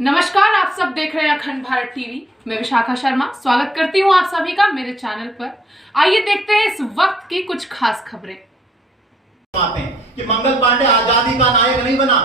नमस्कार, आप सब देख रहे हैं अखंड भारत टीवी। मैं विशाखा शर्मा स्वागत करती हूं आप सभी का मेरे चैनल पर। आइए देखते हैं इस वक्त की कुछ खास खबरें। कि मंगल पांडे आजादी का नायक नहीं बना,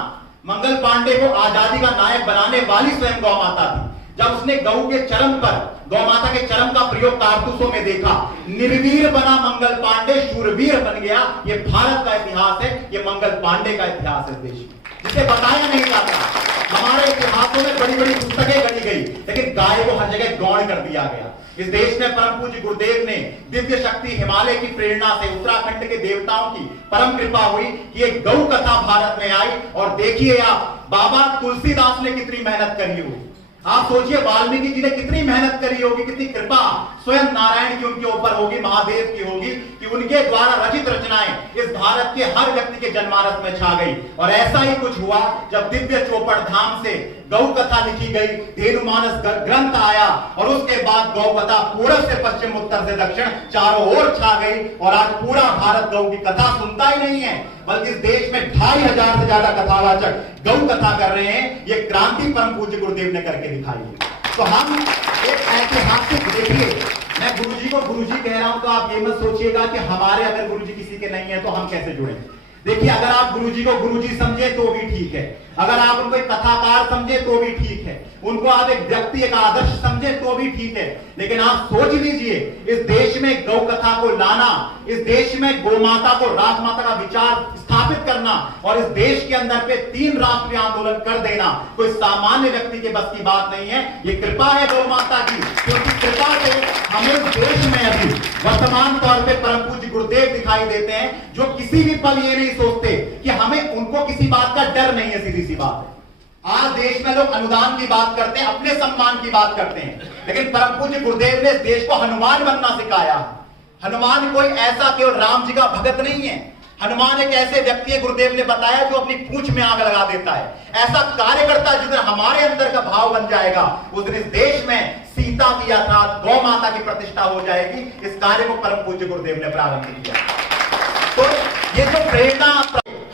मंगल पांडे को आजादी का नायक बनाने वाली स्वयं गौ माता थी। जब उसने गौ के चरम पर, गौ माता के चरम का प्रयोग कारतूसों में देखा, निर्वीर बना मंगल पांडे शूरवीर बन गया। ये भारत का इतिहास है, ये मंगल पांडे का इतिहास है देश में, जिसे बताया नहीं जाता। हमारे इतिहासों में बड़ी बड़ी पुस्तकें गढ़ी गई, लेकिन गाय को हर जगह गौण कर दिया गया। इस देश में परम पूज्य गुरुदेव ने दिव्य शक्ति हिमालय की प्रेरणा से उत्तराखंड के देवताओं की परम कृपा हुई कि एक गौ कथा भारत में आई। और देखिए आप, बाबा तुलसीदास ने कितनी मेहनत करी होगी। आप सोचिए वाल्मीकि जी ने कितनी मेहनत करी होगी, कितनी कृपा स्वयं नारायण की उनके ऊपर होगी, महादेव की होगी कि उनके द्वारा रचित रचनाएं इस भारत के हर व्यक्ति के जनमानस में छा गई। और ऐसा ही कुछ हुआ जब दिव्य चौपड़ धाम से गौ कथा लिखी गई, धेनुमानस ग्रंथ आया और उसके बाद गौ कथा पूरब से पश्चिम, उत्तर से दक्षिण चारों ओर छा गई। और आज पूरा भारत गौ की कथा सुनता ही नहीं है, बल्कि इस देश में 2500 से ज्यादा कथावाचक गौ कथा कर रहे हैं। ये क्रांति परम पूज्य गुरुदेव ने करके दिखाई है। तो हम एक ऐतिहासिक, देखिए मैं गुरुजी को गुरुजी कह रहा हूं तो आप ये मत सोचिएगा कि हमारे अगर गुरुजी किसी के नहीं है तो हम कैसे जुड़े। देखिए, अगर आप गुरुजी को गुरुजी समझे तो भी ठीक है, अगर आप उनको एक कथाकार समझे तो भी ठीक है, उनको आप एक व्यक्ति, एक आदर्श समझे तो भी ठीक है। लेकिन आप सोच लीजिए, इस देश में गौ कथा को लाना, इस देश में गौ माता को राजमाता का विचार स्थापित करना और इस देश के अंदर पे 3 राष्ट्रीय आंदोलन कर देना कोई सामान्य व्यक्ति के बस की बात नहीं है। ये कृपा है गौ माता की, क्योंकि कृपा से हमें इस देश में अभी वर्तमान तौर पे परम पूज्य गुरुदेव दिखाई देते हैं, जो किसी भी पल ये नहीं सोचते कि हमें, उनको किसी बात का डर नहीं है। सीधी सी बात है, आज देश में लोग अनुदान की बात करते हैं, अपने सम्मान की बात करते हैं, लेकिन परम पूज्य गुरुदेव ने इस देश को हनुमान बनना सिखाया। हनुमान कोई ऐसा केवल राम जी का भगत नहीं है, हनुमान एक ऐसे व्यक्ति है, गुरुदेव ने बताया, जो अपनी पूंछ में आग लगा देता है। ऐसा कार्यकर्ता जिस दिन हमारे अंदर का भाव बन जाएगा, उस दिन इस देश में सीता की अर्थात गौ माता की प्रतिष्ठा हो जाएगी। इस कार्य को परम पूज्य गुरुदेव ने प्रारंभ किया। तो ये जो प्रेरणा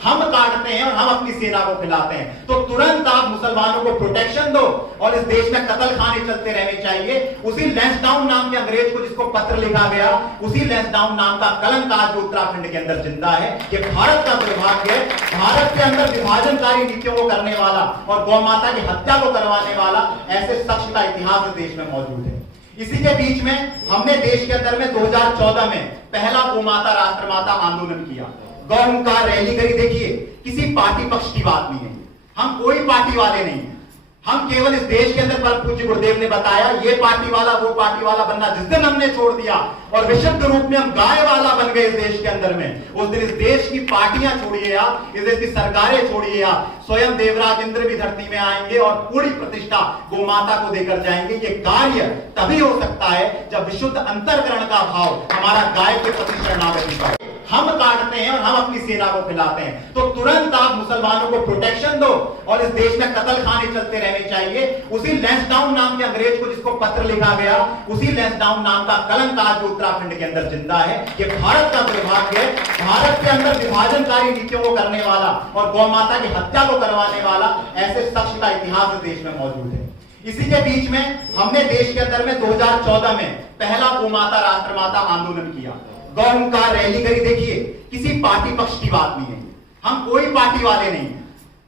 हम काटते हैं और हम अपनी सेना को खिलाते हैं, तो तुरंत आप मुसलमानों को प्रोटेक्शन दो और इस देश में कत्ल खाने चलते रहने चाहिए। उसी लैंसडाउन नाम के अंग्रेज को जिसको पत्र लिखा गया, उसी लैंसडाउन नाम का कलंक आज उत्तराखंड के अंदर जिंदा है। ये भारत का दुर्भाग्य है। भारत के अंदर विभाजनकारी नीतियों को करने वाला और गौ माता की हत्या को करवाने वाला ऐसे शख्स का इतिहास इस देश में मौजूद है। इसी के बीच में हमने देश के अंदर में 2014 में पहला गौ माता राष्ट्रमाता आंदोलन किया, गौ का रैली करी। देखिए, किसी पार्टी पक्ष की बात नहीं है, हम कोई पार्टी वाले नहीं है, हम केवल इस देश के अंदर परम पूज्य गुरुदेव ने बताया ये पार्टी वाला वो पार्टी वाला बनना जिस दिन हमने छोड़ दिया और विशुद्ध रूप में हम गाय वाला बन गए इस देश के अंदर में, उस दिन इस देश की पार्टियां छोड़िए आप, इस देश की सरकारें छोड़िए आप, स्वयं देवराज इंद्र भी धरती में आएंगे और पूरी प्रतिष्ठा गौ माता को देकर जाएंगे। ये कार्य तभी हो सकता है जब विशुद्ध अंतरकरण का भाव हमारा गाय के प्रति शरणागति का। हम काटते हैं और हम अपनी सेना को खिलाते हैं, तो तुरंत आप मुसलमानों को प्रोटेक्शन दो और इस देश में कत्ल खाने चलते रहने चाहिए। उसी लैंसडाउन नाम के अंग्रेज को जिसको पत्र लिखा गया, उसी लैंसडाउन नाम का कलंक आज उत्तराखंड के अंदर जिंदा है। ये भारत का दुर्भाग्य है। भारत के अंदर विभाजनकारी नीतियों को करने वाला और गौ माता की हत्या को करवाने वाला ऐसे शख्स का इतिहास इस देश में मौजूद है। इसी के बीच में हमने देश के अंदर में 2014 में पहला गौ माता राष्ट्रमाता आंदोलन किया, गौ का रैली करी। देखिए, किसी पार्टी पक्ष की बात नहीं है, हम कोई पार्टी वाले नहीं है,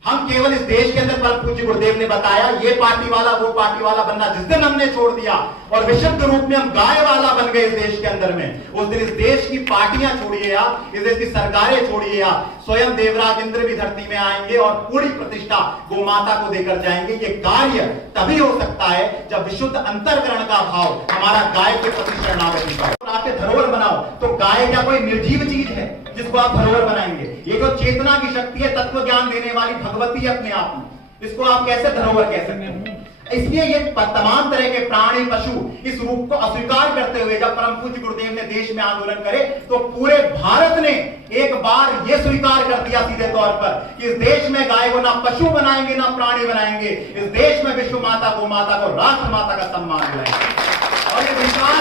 हम केवल इस देश के अंदर परम पूज्य गुरुदेव ने बताया ये पार्टी वाला वो पार्टी वाला बनना जिस दिन हमने छोड़ दिया और विशुद्ध रूप में हम गाय वाला बन गए इस देश के अंदर में, उस दिन इस देश की पार्टियां छोड़िए आप, इस देश की सरकारें छोड़िए आप, स्वयं देवराज इंद्र भी धरती में आएंगे और पूरी प्रतिष्ठा गौ माता को देकर जाएंगे। ये कार्य तभी हो सकता है जब विशुद्ध अंतरकरण का भाव हमारा गाय के प्रति शरणागति का। आप धरोहर बनाओ तो गाय क्या कोई निर्जीव चीज है जिसको आप धरोहर बनाएंगे? ये जो चेतना की शक्ति है, तत्व ज्ञान देने वाली भगवती अपने आप में, इसको आप कैसे धरोहर कह सकते हैं? इसलिए ये तमाम तरह के प्राणी पशु इस रूप को अस्वीकार करते हुए जब परम पूज्य गुरुदेव ने देश में आंदोलन करे, तो पूरे भारत ने एक बार ये स्वीकार कर दिया सीधे तौर पर कि इस देश में गाय को ना पशु बनाएंगे ना प्राणी बनाएंगे, इस देश में विश्व माता गौ माता को राष्ट्र माता का सम्मान दिलाएंगे। और ये विचार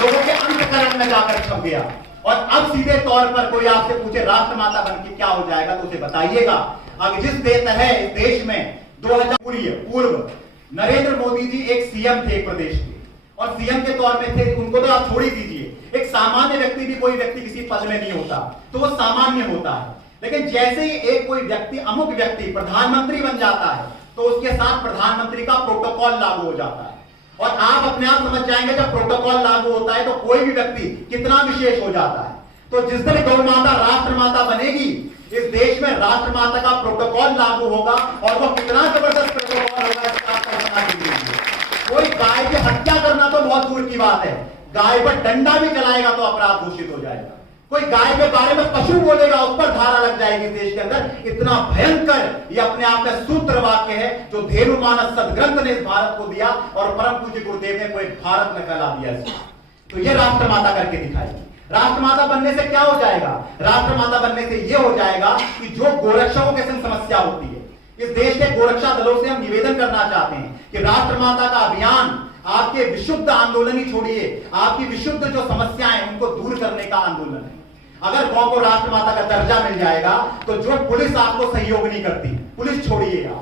लोगों के अंतःकरण में जाकर छप गया। और अब सीधे तौर पर कोई आपसे पूछे राष्ट्र माता बन के क्या हो जाएगा, तो उसे बताइएगा। अब जिस तरह इस देश में 2000 पूर्व नरेंद्र मोदी जी एक सीएम थे एक प्रदेश के, और सीएम के तौर में थे, उनको तो आप छोड़ ही दीजिए। एक सामान्य व्यक्ति भी, कोई व्यक्ति किसी पद में नहीं होता तो वो सामान्य होता है, लेकिन जैसे ही एक कोई व्यक्ति, अमुक व्यक्ति प्रधानमंत्री बन जाता है तो उसके साथ प्रधानमंत्री का प्रोटोकॉल लागू हो जाता है। और आप अपने आप समझ जाएंगे जब प्रोटोकॉल लागू होता है तो कोई भी व्यक्ति कितना विशेष हो जाता है। तो जिस दिन गौ माता राष्ट्र माता बनेगी, इस देश में राष्ट्र माता का प्रोटोकॉल लागू होगा, और वो कितना जबरदस्त प्रोटोकॉल होगा इसका आप कल्पना कीजिए। कोई गाय की हत्या करना तो बहुत दूर की बात है, गाय पर डंडा भी चलाएगा तो अपराध घोषित हो जाएगा। कोई गाय के बारे में पशु बोलेगा, उस पर धारा लग जाएगी देश के अंदर। इतना भयंकर ये अपने आप में सूत्र वाक्य है जो धेनु मानस सदग्रंथ ने इस भारत को दिया, और परम पूज्य गुरुदेव ने पूरे भारत में फैला दिया इसको। तो ये राष्ट्र माता करके दिखाएगी। राष्ट्र माता बनने से क्या हो जाएगा? राष्ट्र माता बनने से यह हो जाएगा कि जो गोरक्षकों के संग समस्या होती है, इस देश के गोरक्षा दलों से हम निवेदन करना चाहते हैं कि राष्ट्र माता का अभियान आपके विशुद्ध आंदोलन ही छोड़िए, आपकी विशुद्ध जो समस्याएं हैं उनको दूर करने का आंदोलन है। अगर गौ को राष्ट्र माता का दर्जा मिल जाएगा तो जो पुलिस आपको सहयोग नहीं करती, पुलिस छोड़िएगा,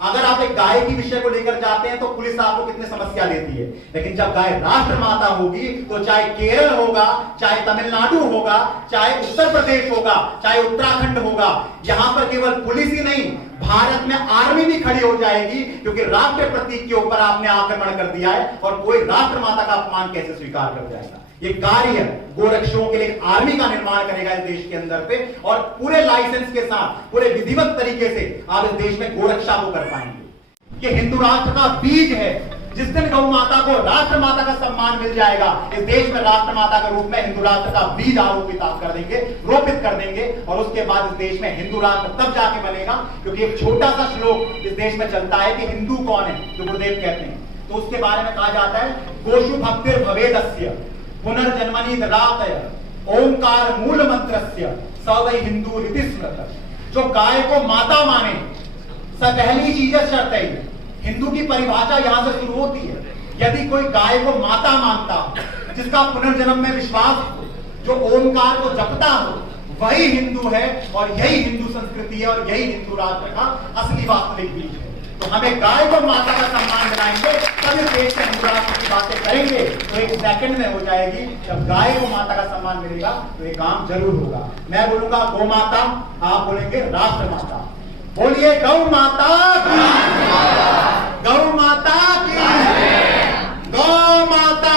अगर आप एक गाय की विषय को लेकर जाते हैं तो पुलिस आपको कितनी समस्या देती है, लेकिन जब गाय राष्ट्र माता होगी तो चाहे केरल होगा, चाहे तमिलनाडु होगा, चाहे उत्तर प्रदेश होगा, चाहे उत्तराखंड होगा, यहां पर केवल पुलिस ही नहीं, भारत में आर्मी भी खड़ी हो जाएगी, क्योंकि राष्ट्र प्रतीक के ऊपर आपने आक्रमण कर दिया है, और कोई राष्ट्र माता का अपमान कैसे स्वीकार कर जाएगा। ये कार्य गोरक्षकों के लिए आर्मी का निर्माण करेगा इस देश के अंदर पे, और पूरे लाइसेंस के साथ, पूरे विधिवत तरीके से आप इस देश में गोरक्षा को कर पाएंगे। ये हिंदू राष्ट्र का बीज है। जिस दिन गौ माता को राष्ट्र माता का सम्मान मिल जाएगा, इस देश में राष्ट्र माता के रूप में हिंदू राष्ट्र का बीज आरोपित आप कर देंगे, रोपित कर देंगे, और उसके बाद इस देश में हिंदू राष्ट्र तब जाके बनेगा। क्योंकि एक छोटा सा श्लोक इस देश में चलता है कि हिंदू कौन है, जो गुरुदेव कहते हैं, तो उसके बारे में कहा जाता है, गोशु भक्तिर भवेदस्य पुनर्जन्मनि ददातय ओंकार मूल मंत्रस्य स वै हिंदू रीति स्मृत। जो गाय को माता माने, पहली चीज शर्त है, हिंदू की परिभाषा यहां से शुरू होती है। यदि कोई गाय को माता मानता हो, जिसका पुनर्जन्म में विश्वास हो, जो ओंकार को जपता हो, वही हिंदू है, और यही हिंदू संस्कृति है, और यही हिंदू राष्ट्र का असली वास्तविक बीज है। तो हमें गाय को माता का सम्मान दिलाएंगे, तब इस देश के हिंदू राष्ट्र की बातें करेंगे तो एक सेकंड में हो जाएगी। जब गाय को माता का सम्मान मिलेगा तो ये काम जरूर होगा। मैं बोलूंगा गौ माता, आप बोलेंगे राष्ट्र माता। बोलिए गौ माता की, गौ माता की, गौ माता,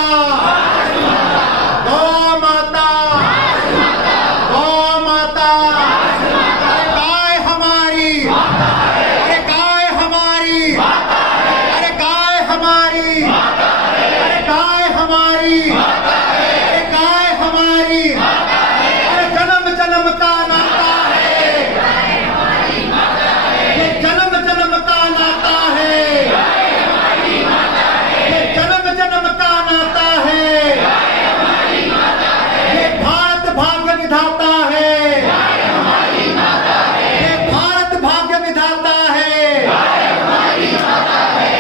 गौ माता, गौ माता। गाय हमारी, अरे गाय हमारी, अरे गाय हमारी, अरे गाय हमारी, अरे गाय हमारी, अरे जन्म जन्म का नाता है, ये जन्म जन्म का नाता है, ये जन्म जन्म का नाता है, ये भारत भाग्य विधाता है, ये भारत भाग्य विधाता है।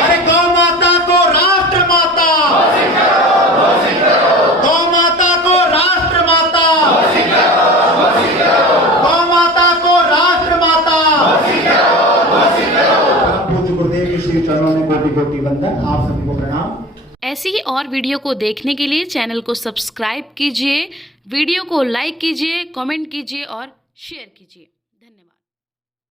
अरे गौ माता को राष्ट्र माता, गौ माता को राष्ट्र माता, गौ माता को राष्ट्र माता। परम पूज्य गुरुदेव के श्री चरणों में कोटि कोटि वंदन, आप सभी को प्रणाम। ऐसी ही और वीडियो को देखने के लिए चैनल को सब्सक्राइब कीजिए, वीडियो को लाइक कीजिए, कमेंट कीजिए और शेयर कीजिए।